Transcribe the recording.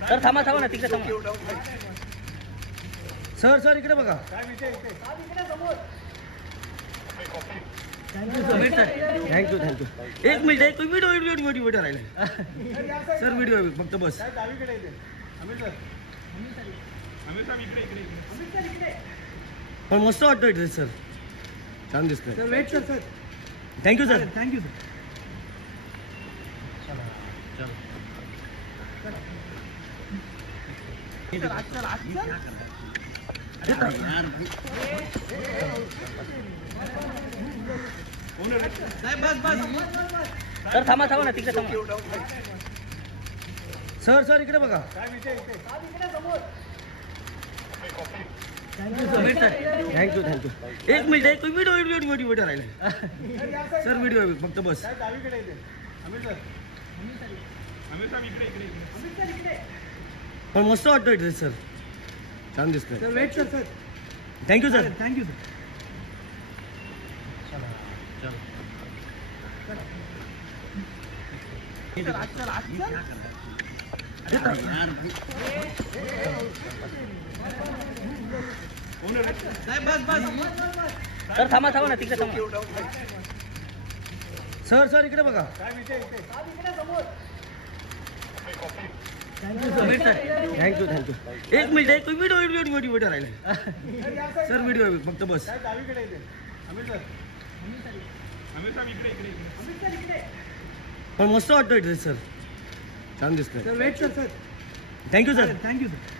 sir थांबा थांबा ना तिकडे थांबा सर सर इकडे बघा थँक्यू थँक्यू एक मिनिट व्हिडिओ राहिले सर व्हिडिओ फक्त बस पण मस्त वाटतोय ड्रेस सर छान दिसतोय sir wait sir thank you sir thank you sir sir थांबा थांबा ना तिकडे थांबा सर सर इकडे बघा थँक्यू एक मिनिट व्हिडिओ राहिले सर व्हिडिओ फक्त बस पण मस्त वाटतोय ड्रेस सर छान दिसतोय sir wait sir thank you sir thank you sir sir थांबा थांबा ना तिकडे थांबा सर सर इकडे बघा थँक्यू एक मिनिट व्हिडिओ राहिले सर व्हिडिओ फक्त बस पण मस्त वाटतोय ड्रेस सर छान दिसतोय sir wait sir thank you sir thank you sir